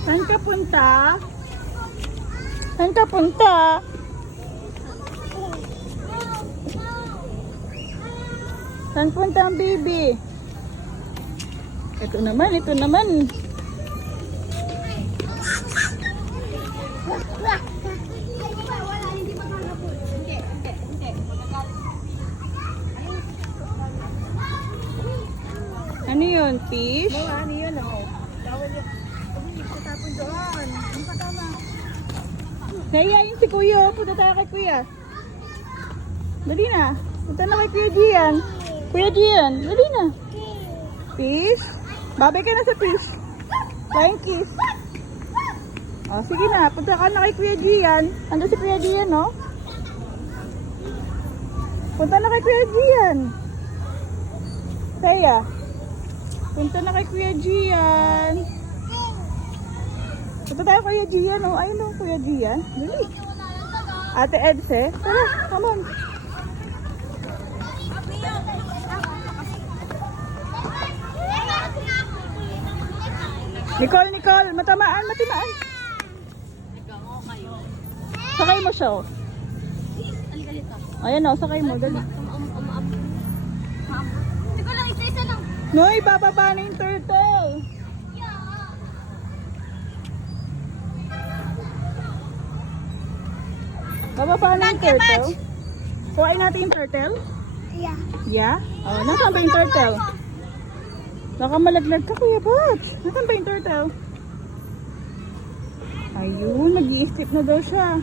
Saan ka punta? Saan ka punta? Saan punta ang baby? Ito naman, ito naman. Ano yun, fish? Ano yun, oh. Bawal yun. Hindi ko tapon doon. Ang patama. Nahiyayin si Kuya. Punta tayo kay Kuya. Dali na. Punta na kay Kuya Gian. Kuya Gian, dali na. Fish? Babay ka na sa fish. Flying kiss. Oh, sige na. Punta ka na kay Kuya Gian. Ando si Kuya Gian, no? Punta na kay Kuya Gian. Saya. Punta na kay Kuya Gian. Punta tayo Kuya Gian, oh. Ayun, oh, Kuya Gian. Dali. Ate Edse. Tara, come on. Nicole, Nicole, matamaan. Sakay mo siya, oh. Ayan, oh, sakay mo, dali. Hindi ko lang isa lang. Noy, bababa na yung turtle. Bababa na yung turtle. Kuhain natin yung turtle? Yeah. Yeah? Oh, nasaan ba yung turtle? Baka malaglag ka, Kuya Butch. Nasaan ba yung turtle? Ayun, nag-i-step na daw siya.